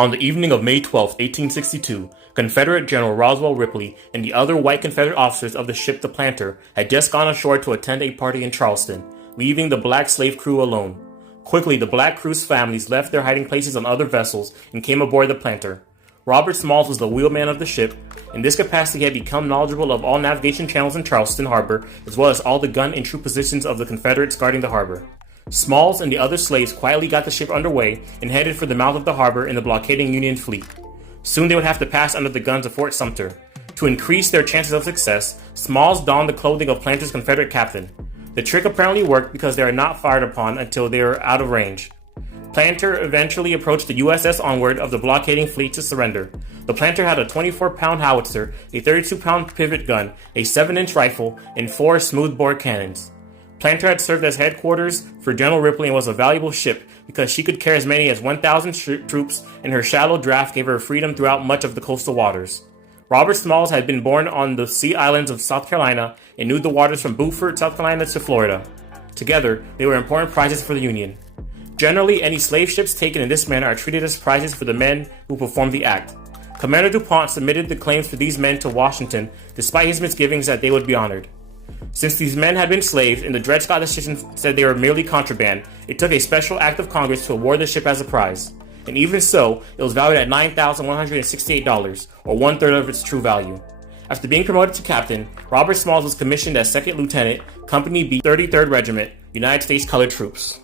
On the evening of May 12, 1862, Confederate General Roswell Ripley and the other white Confederate officers of the ship the Planter had just gone ashore to attend a party in Charleston, leaving the black slave crew alone. Quickly, the black crew's families left their hiding places on other vessels and came aboard the Planter. Robert Smalls was the wheelman of the ship. In this capacity, he had become knowledgeable of all navigation channels in Charleston Harbor, as well as all the gun and troop positions of the Confederates guarding the harbor. Smalls and the other slaves quietly got the ship underway and headed for the mouth of the harbor in the blockading Union fleet. Soon they would have to pass under the guns of Fort Sumter. To increase their chances of success, Smalls donned the clothing of Planter's Confederate captain. The trick apparently worked because they are not fired upon until they are out of range. Planter eventually approached the USS Onward of the blockading fleet to surrender. The Planter had a 24-pound howitzer, a 32-pound pivot gun, a 7-inch rifle, and 4 smoothbore cannons. Planter had served as headquarters for General Ripley and was a valuable ship because she could carry as many as 1,000 troops, and her shallow draft gave her freedom throughout much of the coastal waters. Robert Smalls had been born on the Sea Islands of South Carolina and knew the waters from Beaufort, South Carolina to Florida. Together, they were important prizes for the Union. Generally, any slave ships taken in this manner are treated as prizes for the men who performed the act. Commander DuPont submitted the claims for these men to Washington, despite his misgivings that they would be honored. Since these men had been slaves and the Dred Scott decision said they were merely contraband, it took a special act of Congress to award the ship as a prize. And even so, it was valued at $9,168, or one-third of its true value. After being promoted to captain, Robert Smalls was commissioned as second lieutenant, Company B, 33rd Regiment, United States Colored Troops.